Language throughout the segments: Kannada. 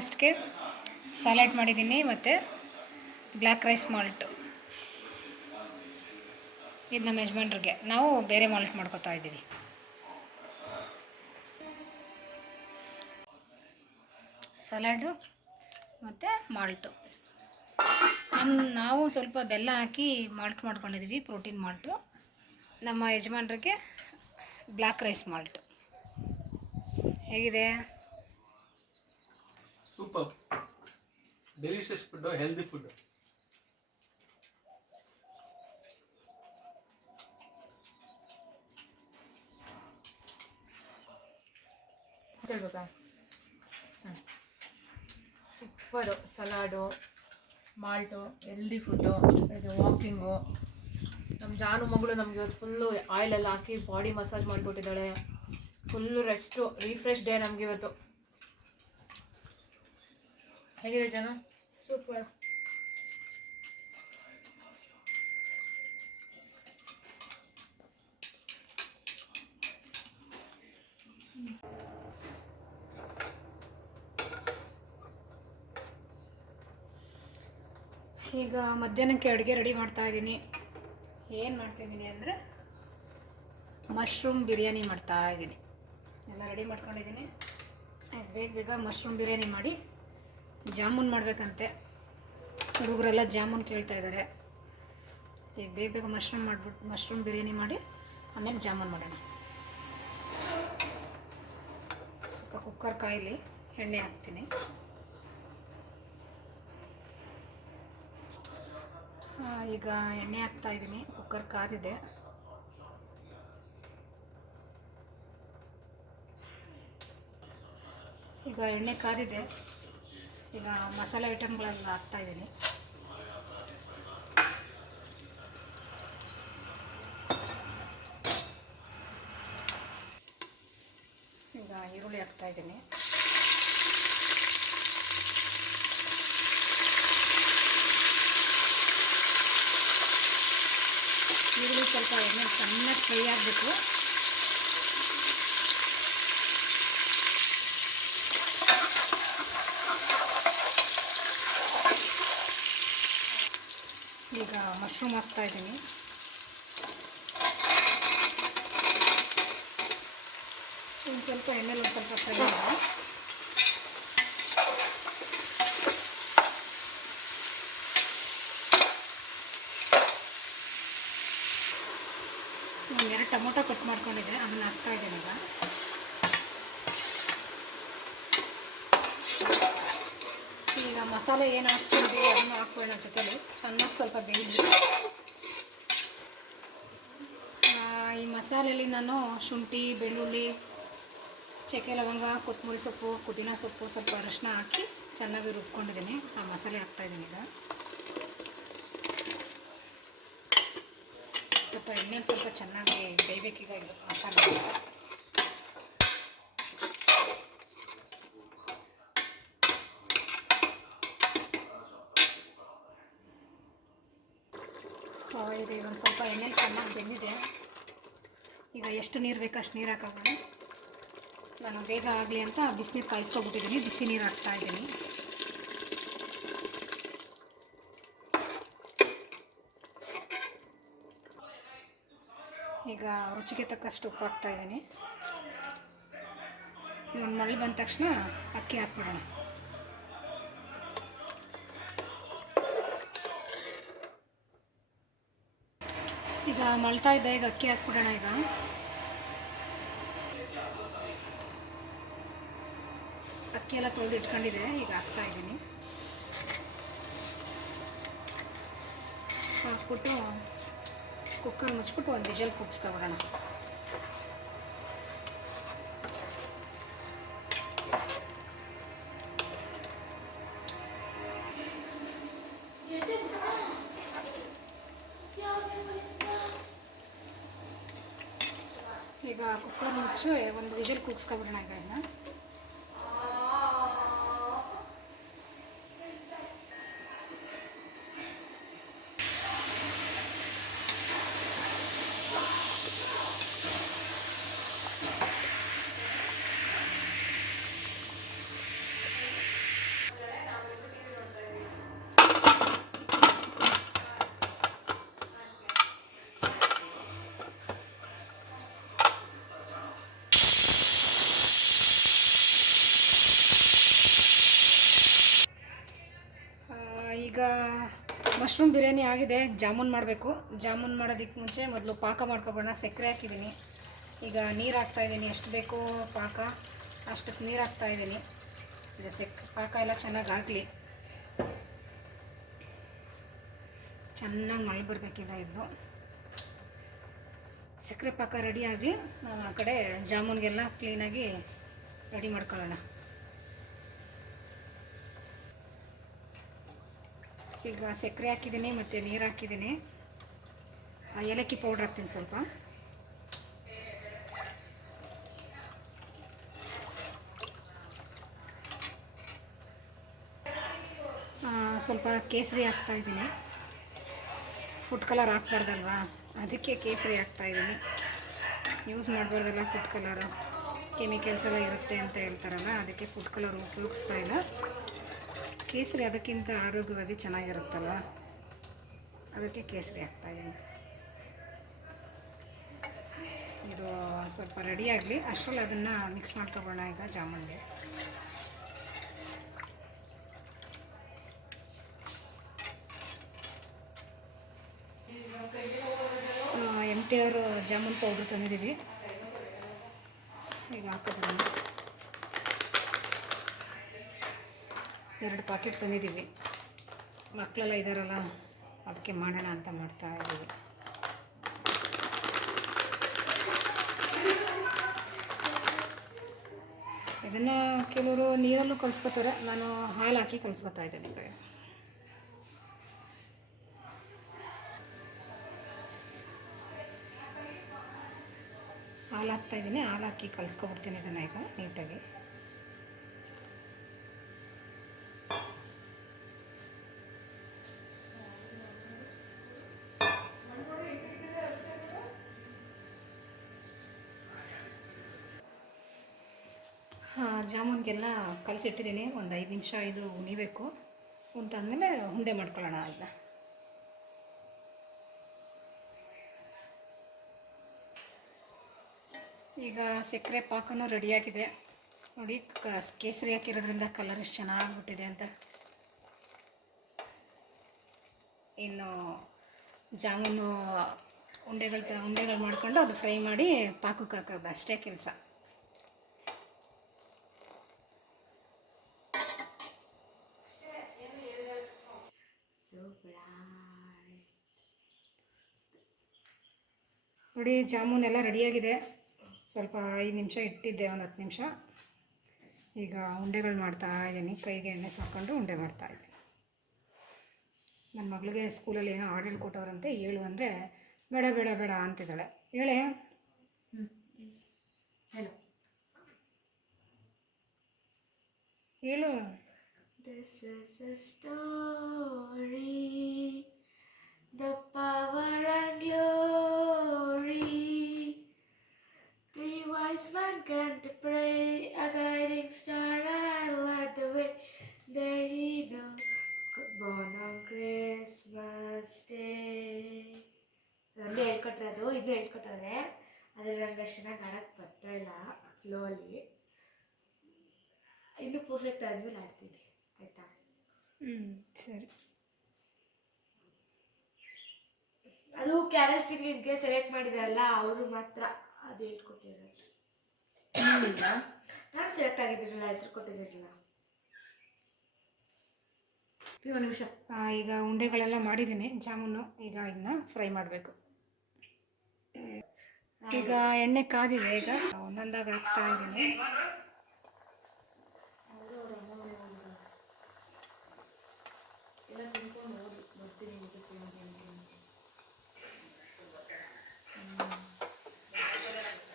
ಬ್ರೇಕ್ಫಾಸ್ಟ್ಗೆ ಸಲಾಡ್ ಮಾಡಿದ್ದೀನಿ ಮತ್ತು ಬ್ಲ್ಯಾಕ್ ರೈಸ್ ಮಾಲ್ಟು ಇದು ನಮ್ಮ ಯಜಮಾನ್ರಿಗೆ. ನಾವು ಬೇರೆ ಮಾಲ್ಟ್ ಮಾಡ್ಕೊತಾ ಇದ್ದೀವಿ. ಸಲಾಡು ಮತ್ತು ಮಾಲ್ಟು ನಮ್ಮ ನಾವು ಸ್ವಲ್ಪ ಬೆಲ್ಲ ಹಾಕಿ ಮಾಲ್ಟ್ ಮಾಡ್ಕೊಂಡಿದ್ದೀವಿ ಪ್ರೋಟೀನ್ ಮಾಲ್ಟು ನಮ್ಮ ಯಜಮಾನ್ರಿಗೆ ಬ್ಲ್ಯಾಕ್ ರೈಸ್ ಮಾಲ್ಟು ಹೇಗಿದೆ? Super delicious food healthy food ಹೇಳ್ಬೇಕಾ super salad malt healthy food ಬೆಳಗ್ಗೆ ವಾಕಿಂಗು ನಮ್ಮ ಜಾನು ಮಗಳು ನಮಗೆ ಇವತ್ತು ಫುಲ್ಲು ಆಯಿಲೆಲ್ಲ ಹಾಕಿ ಬಾಡಿ ಮಸಾಜ್ ಮಾಡಿಬಿಟ್ಟಿದ್ದಾಳೆ ಫುಲ್ಲು ರೆಸ್ಟು ರಿಫ್ರೆಶ್ ಡೇ ನಮಗೆ ಇವತ್ತು. ಹೇಗಿದೆ ಜನ? ಸೂಪರ್. ಈಗ ಮಧ್ಯಾಹ್ನಕ್ಕೆ ಅಡುಗೆ ರೆಡಿ ಮಾಡ್ತಾ ಇದ್ದೀನಿ. ಏನು ಮಾಡ್ತಾಯಿದ್ದೀನಿ ಅಂದರೆ ಮಶ್ರೂಮ್ ಬಿರಿಯಾನಿ ಮಾಡ್ತಾ ಇದ್ದೀನಿ. ಎಲ್ಲ ರೆಡಿ ಮಾಡ್ಕೊಂಡಿದ್ದೀನಿ. ಈಗ ಬೇಗ ಬೇಗ ಮಶ್ರೂಮ್ ಬಿರಿಯಾನಿ ಮಾಡಿ ಜಾಮೂನ್ ಮಾಡಬೇಕಂತೆ. ಹುಡುಗರೆಲ್ಲ ಜಾಮೂನ್ ಕೇಳ್ತಾ ಇದ್ದಾರೆ ಈಗ ಬೇಗ ಬೇಗ ಮಶ್ರೂಮ್ ಮಾಡಿಬಿಟ್ಟು ಮಶ್ರೂಮ್ ಬಿರಿಯಾನಿ ಮಾಡಿ, ಆಮೇಲೆ ಜಾಮೂನ್ ಮಾಡೋಣ. ಸ್ವಲ್ಪ ಕುಕ್ಕರ್ ಕಾಯಿಲಿ ಎಣ್ಣೆ ಹಾಕ್ತೀನಿ. ಈಗ ಎಣ್ಣೆ ಹಾಕ್ತಾ ಇದ್ದೀನಿ ಕುಕ್ಕರ್ ಕಾದಿದೆ. ಈಗ ಎಣ್ಣೆ ಕಾದಿದೆ. ಈಗ ಮಸಾಲೆ ಐಟಮ್ಗಳೆಲ್ಲ ಹಾಕ್ತಾ ಇದ್ದೀನಿ. ಈಗ ಈರುಳ್ಳಿ ಹಾಕ್ತಾ ಇದ್ದೀನಿ. ಈರುಳ್ಳಿ ಸ್ವಲ್ಪ ಎಣ್ಣೆ ಚೆನ್ನಾಗಿ ಫ್ರೈ ಆಗಬೇಕು ಈಗ ಮಶ್ರೂಮ್ ಹಾಕ್ತಾ ಇದ್ದೀನಿ ಇನ್ನು ಸ್ವಲ್ಪ ಎಣ್ಣೆಲಿ ಒಂದು ಸ್ವಲ್ಪ ಫ್ರೈ ಮಾಡಿ ಒಂದು ಎರಡು ಟೊಮೊಟೊ ಕಟ್ ಮಾಡ್ಕೊಂಡಿದ್ದೆ ಅದನ್ನು ಹಾಕ್ತಾ ಇದ್ದೀನಿ ಈಗ ಈಗ ಮಸಾಲೆ ಏನು ಹಾಕ್ಸ್ಕೊಂಡಿದ್ದೀವಿ ಅದನ್ನು ಹಾಕ್ಕೊಳ್ಳೋಣ ಜೊತೆಲಿ. ಚೆನ್ನಾಗಿ ಸ್ವಲ್ಪ ಬೇಯಲಿ ಆ, ಈ ಮಸಾಲೆಯಲ್ಲಿ ನಾನು ಶುಂಠಿ ಬೆಳ್ಳುಳ್ಳಿ ಚಕ್ಕೆ ಲವಂಗ ಕೊತ್ತಂಬರಿ ಸೊಪ್ಪು ಪುದೀನ ಸೊಪ್ಪು ಸ್ವಲ್ಪ ಅರಶಿನ ಹಾಕಿ ಚೆನ್ನಾಗಿ ರುಬ್ಕೊಂಡಿದ್ದೀನಿ. ಆ ಮಸಾಲೆ ಹಾಕ್ತಾಯಿದ್ದೀನಿ ಈಗ. ಸ್ವಲ್ಪ ಎಣ್ಣೆ ಸ್ವಲ್ಪ ಚೆನ್ನಾಗಿ ಬೇಯಬೇಕೀಗ ಇದು ಮಸಾಲೆ. ಆ, ಇದು ಒಂದು ಸ್ವಲ್ಪ ಎಣ್ಣೆ ಚೆನ್ನಾಗಿ ಬೆಂದಿದೆ. ಈಗ ಎಷ್ಟು ನೀರು ಬೇಕು ಅಷ್ಟು ನೀರು ಹಾಕೋಣ. ನಾನು ಬೇಗ ಆಗಲಿ ಅಂತ ಬಿಸಿನೀರು ಕಾಯಿಸ್ಕೊಬಿಟ್ಟಿದ್ದೀನಿ ಬಿಸಿ ನೀರು ಹಾಕ್ತಾ ಇದ್ದೀನಿ. ಈಗ ರುಚಿಗೆ ತಕ್ಕಷ್ಟು ಉಪ್ಪು ಹಾಕ್ತಾ ಇದ್ದೀನಿ. ಮಳೆ ಬಂದ ತಕ್ಷಣ ಅಕ್ಕಿ ಹಾಕ್ಬಿಡೋಣ. ಈಗ ಮಳ್ತಾ ಇದೆ ಈಗ ಅಕ್ಕಿ ಹಾಕ್ಬಿಡೋಣ ಈಗ. ಅಕ್ಕಿ ಎಲ್ಲ ತೊಳೆದು ಇಟ್ಕೊಂಡಿದೆ ಈಗ ಹಾಕ್ತಾ ಇದ್ದೀನಿ. ಹಾಕ್ಬಿಟ್ಟು ಕುಕ್ಕರ್ ಮುಚ್ಬಿಟ್ಟು ಒಂದು ವಿಜಲ್ ಕುಗ್ಸ್ಕೊಬಿಡೋಣ. ವಿಜಲ್ ಕೂಗಿಸ್ಕೊಬಿಡೋಣ ಈಗ. ಮಶ್ರೂಮ್ ಬಿರಿಯಾನಿ ಆಗಿದೆ, ಜಾಮೂನ್ ಮಾಡಬೇಕು. ಜಾಮೂನ್ ಮಾಡೋದಕ್ಕೆ ಮುಂಚೆ ಮೊದಲು ಪಾಕ ಮಾಡ್ಕೊಬೋಣ ಸಕ್ಕರೆ ಹಾಕಿದ್ದೀನಿ. ಈಗ ನೀರು ಹಾಕ್ತಾಯಿದ್ದೀನಿ ಎಷ್ಟು ಬೇಕೋ ಪಾಕ ಅಷ್ಟಕ್ಕೆ ನೀರು ಹಾಕ್ತಾಯಿದ್ದೀನಿ ಈಗ ಸೆಕ್, ಪಾಕ ಎಲ್ಲ ಚೆನ್ನಾಗಿ ಆಗಲಿ. ಚೆನ್ನಾಗಿ ಮಳೆ ಬರಬೇಕಿದೆ ಇದ್ದು ಸಕ್ಕರೆ ಪಾಕ ರೆಡಿಯಾಗಿ ನಾವು ಆ ಕಡೆ ಜಾಮೂನ್ಗೆಲ್ಲ ಕ್ಲೀನಾಗಿ ರೆಡಿ ಮಾಡ್ಕೊಳ್ಳೋಣ. ಈಗ ಸಕ್ಕರೆ ಹಾಕಿದ್ದೀನಿ ಮತ್ತು ನೀರು ಹಾಕಿದ್ದೀನಿ. ಏಲಕ್ಕಿ ಪೌಡ್ರ್ ಹಾಕ್ತೀನಿ ಸ್ವಲ್ಪ. ಸ್ವಲ್ಪ ಕೇಸರಿ ಹಾಕ್ತಾಯಿದ್ದೀನಿ ಫುಡ್ ಕಲರ್ ಹಾಕ್ಬಾರ್ದಲ್ವಾ? ಅದಕ್ಕೆ ಕೇಸರಿ ಹಾಕ್ತಾಯಿದ್ದೀನಿ ಯೂಸ್ ಮಾಡಬಾರ್ದಲ್ಲ ಫುಡ್ ಕಲರು ಕೆಮಿಕಲ್ಸ್ ಎಲ್ಲ ಇರುತ್ತೆ ಅಂತ ಹೇಳ್ತಾರಲ್ಲ, ಅದಕ್ಕೆ ಫುಡ್ ಕಲರ್ ಉಪಯೋಗಿಸ್ತಾ ಇಲ್ಲ. ಕೇಸರಿ ಅದಕ್ಕಿಂತ ಆರೋಗ್ಯವಾಗಿ ಚೆನ್ನಾಗಿರುತ್ತಲ್ಲ ಅದಕ್ಕೆ ಕೇಸರಿ ಹಾಕ್ತಾಯಿದ್ದೀನಿ ಇದು. ಸ್ವಲ್ಪ ರೆಡಿಯಾಗಲಿ ಅಷ್ಟರಲ್ಲಿ ಅದನ್ನು ಮಿಕ್ಸ್ ಮಾಡ್ಕೊಬೋಣ ಈಗ ಜಾಮೂನ್ಗೆ. ಎಂ ಟಿ ಅವರು ಜಾಮೂನ್ ಪೌಡ್ರ್ ತಂದಿದ್ದೀವಿ ಈಗ ಹಾಕೋಬೋಣ ಎರಡು ಪಾಕೆಟ್ ತಂದಿದ್ದೀವಿ. ಮಕ್ಕಳೆಲ್ಲ ಇದ್ದಾರಲ್ಲ ಅದಕ್ಕೆ ಮಾಡೋಣ ಅಂತ ಮಾಡ್ತಾ ಇದ್ದೀವಿ. ಇದನ್ನು ಕೆಲವರು ನೀರಲ್ಲೂ ಕಲಿಸ್ಕೊತಾರೆ, ನಾನು ಹಾಲು ಹಾಕಿ ಕಲಿಸ್ಕೊತಾ ಇದ್ದೇನೆ ಈಗ ಹಾಲು ಹಾಕ್ತಾ ಇದ್ದೀನಿ, ಹಾಲು ಹಾಕಿ ಕಲಿಸ್ಕೊಬಿಡ್ತೀನಿ ಇದನ್ನು ಈಗ ನೀಟಾಗಿ ಹಾಂ ಜಾಮೂನ್ಗೆಲ್ಲ ಕಲಸಿಟ್ಟಿದ್ದೀನಿ. ಒಂದು ಐದು ನಿಮಿಷ ಇದು ಉಣಿಬೇಕು. ಉಂಟಾದ್ಮೇಲೆ ಉಂಡೆ ಮಾಡ್ಕೊಳ್ಳೋಣ ಅದನ್ನ ಈಗ ಸಕ್ಕರೆ ಪಾಕನೂ ರೆಡಿಯಾಗಿದೆ. ನೋಡಿ ಕೇಸರಿ ಹಾಕಿರೋದ್ರಿಂದ ಕಲರ್ ಎಷ್ಟು ಚೆನ್ನಾಗ್ಬಿಟ್ಟಿದೆ ಅಂತ. ಇನ್ನು ಜಾಮೂನು ಉಂಡೆಗಳು ಉಂಡೆಗಳು ಮಾಡ್ಕೊಂಡು ಅದು ಫ್ರೈ ಮಾಡಿ ಪಾಕಕ್ಕೆ ಹಾಕೋದು ಅಷ್ಟೇ ಕೆಲಸ. ನೋಡಿ ಜಾಮೂನ್ ಎಲ್ಲ ರೆಡಿಯಾಗಿದೆ. ಸ್ವಲ್ಪ ಐದು ನಿಮಿಷ ಇಟ್ಟಿದ್ದೆ ಒಂದು ಹತ್ತು ನಿಮಿಷ. ಈಗ ಉಂಡೆಗಳು ಮಾಡ್ತಾ ಇದ್ದೀನಿ. ಕೈಗೆ ಎಣ್ಣೆ ಸಾಕೊಂಡು ಉಂಡೆ ಮಾಡ್ತಾ ಇದ್ದೀನಿ. ನನ್ನ ಮಗಳಿಗೆ ಸ್ಕೂಲಲ್ಲಿ ಏನೋ ಆರ್ಡರ್ ಕೊಟ್ಟವ್ರಂತೆ ಹೇಳು ಅಂದರೆ ಬೇಡ ಬೇಡ ಬೇಡ ಅಂತಿದ್ದಾಳೆ. ಹೇಳೆ? ಹೇಳು. ಹೇಳು. ದಿಸ್ ಇಸ್ a ಇದು ಹೇಳ್ಕೊತಾರೆ ಅದ್ರ ನಂಗೆ ಅಷ್ಟು ಚೆನ್ನಾಗಿ ಆಡೋಕ್ಕೆ ಬರ್ತಾ ಇಲ್ಲ ಫ್ಲೋ ಅಲ್ಲಿ ಇನ್ನೂ ಪರ್ಫೆಕ್ಟ್ ಆದ್ಮೇಲೆ ಆಡ್ತೀನಿ ಆಯ್ತಾ? ಹ್ಞೂ ಸರಿ. ಅದು ಕ್ಯಾರಲ್ ಸಿಂಗಿಂಗ್ಗೆ ಸೆಲೆಕ್ಟ್ ಮಾಡಿದಾರಲ್ಲ ಅವರು ಮಾತ್ರ ಅದು ಹೇಳ್ಕೊಟ್ಟಿರೋದು. ನಾನು ಸೆಲೆಕ್ಟ್ ಆಗಿದ್ದಿರಲ್ಲ ಹೆಸರು ಕೊಟ್ಟಿದ್ದಿರಲ್ಲ ಒಂದು ನಿಮಿಷ. ಈಗ ಉಂಡೆಗಳೆಲ್ಲ ಮಾಡಿದ್ದೀನಿ ಜಾಮೂನು ಈಗ ಇದನ್ನ ಫ್ರೈ ಮಾಡಬೇಕು. ಈಗ ಎಣ್ಣೆ ಕಾದಿದೆ ಈಗ. ಒಂದೊಂದಾಗಿ ಹಾಕ್ತಾ ಇದ್ದೀನಿ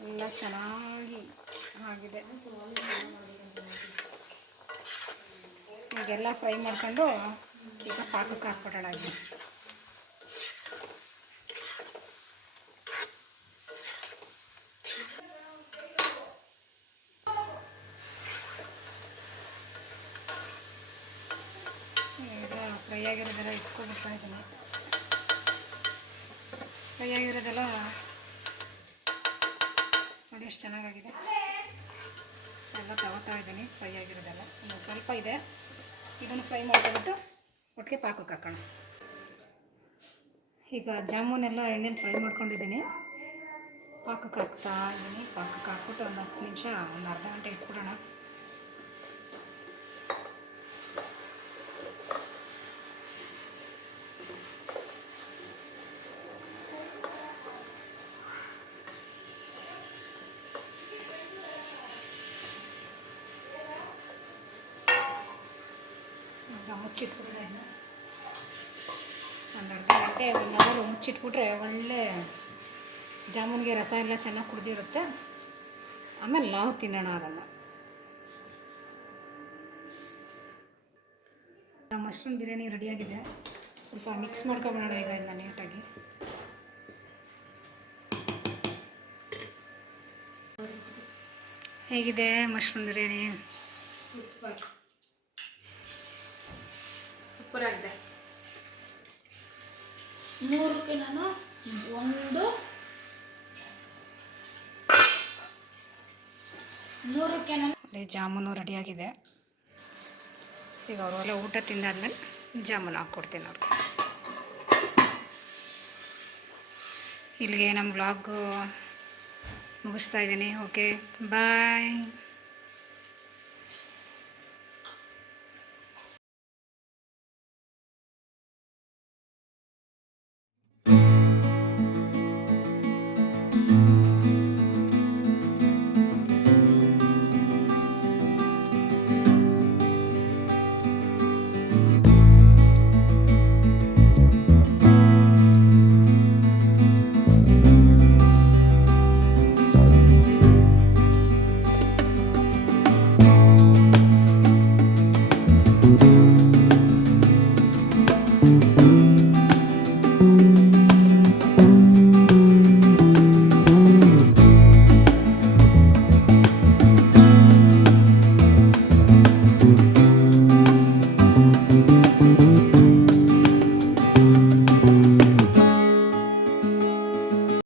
ಎಲ್ಲ ಚೆನ್ನಾಗಿ ಆಗಿದೆ. ಈಗೆಲ್ಲ ಫ್ರೈ ಮಾಡ್ಕೊಂಡು ಈಗ ಪಾಕಕ್ಕೆ ಹಾಕ್ಬಿಡೋಣ ಇದನ್ನ ಈಗ ಫ್ರೈ ಇಟ್ಕೊಬಿಡ್ತಾ ಇದ್ದೀನಿ ಫ್ರೈ ಆಗಿರೋದೆಲ್ಲ ನೋಡಿ ಎಷ್ಟು ಚೆನ್ನಾಗಾಗಿದೆ. ಎಲ್ಲ ತಗೋತಾ ಇದ್ದೀನಿ ಫ್ರೈ ಆಗಿರೋದೆಲ್ಲ ಇನ್ನೊಂದು ಸ್ವಲ್ಪ ಇದೆ. ಇದನ್ನು ಫ್ರೈ ಮಾಡ್ಕೊಬಿಟ್ಟು ಒಟ್ಟಿಗೆ ಪಾಕಕ್ಕೆ ಹಾಕೋಣ. ಈಗ ಜಾಮೂನೆಲ್ಲ ಎಣ್ಣೆಲಿ ಫ್ರೈ ಮಾಡ್ಕೊಂಡಿದ್ದೀನಿ. ಪಾಕಕ್ಕೆ ಹಾಕ್ತಾ ಇದ್ದೀನಿ. ಪಾಕಕ್ಕೆ ಹಾಕ್ಬಿಟ್ಟು ಒಂದು ಹತ್ತು ನಿಮಿಷ, ಒಂದು ಅರ್ಧ ಗಂಟೆ ಇಟ್ಬಿಡೋಣ ಈಗ ಮುಚ್ಚಿಟ್ಬಿಟ್ರೆ ಇನ್ನು ಒಂದು ಅರ್ಧ ಗಂಟೆ ಒನ್ ಅವರು ಮುಚ್ಚಿಟ್ಬಿಟ್ರೆ ಒಳ್ಳೆ ಜಾಮೂನ್ಗೆ ರಸ ಎಲ್ಲ ಚೆನ್ನಾಗಿ ಕುಡ್ದಿರುತ್ತೆ. ಆಮೇಲೆ ನಾವು ತಿನ್ನೋಣ ಅದನ್ನು. ಮಶ್ರೂಮ್ ಬಿರಿಯಾನಿ ರೆಡಿಯಾಗಿದೆ. ಸ್ವಲ್ಪ ಮಿಕ್ಸ್ ಮಾಡ್ಕೊಬಿಡೋಣ ಈಗ ಇದನ್ನ ನೀಟಾಗಿ. ಹೇಗಿದೆ ಮಶ್ರೂಮ್ ಬಿರಿಯಾನಿ? ಸೂಪರ್. ಸೂಪರ್ ಆಗಿದೆ ಮೂರಕ್ಕೆ ನಾನು ಒಂದು ನೂರಕ್ಕೆ ನಾನು ಜಾಮೂನು ರೆಡಿಯಾಗಿದೆ. ಈಗ ಅವರೆಲ್ಲ ಊಟ ತಿಂದಾದ್ಮೇಲೆ ಜಾಮೂನು ಹಾಕ್ಕೊಡ್ತೀನಿ ಅವ್ರಿಗೆ. ಇಲ್ಲಿಗೆ ನಮ್ಮ ಬ್ಲಾಗು ಮುಗಿಸ್ತಾ ಇದ್ದೀನಿ. Okay bye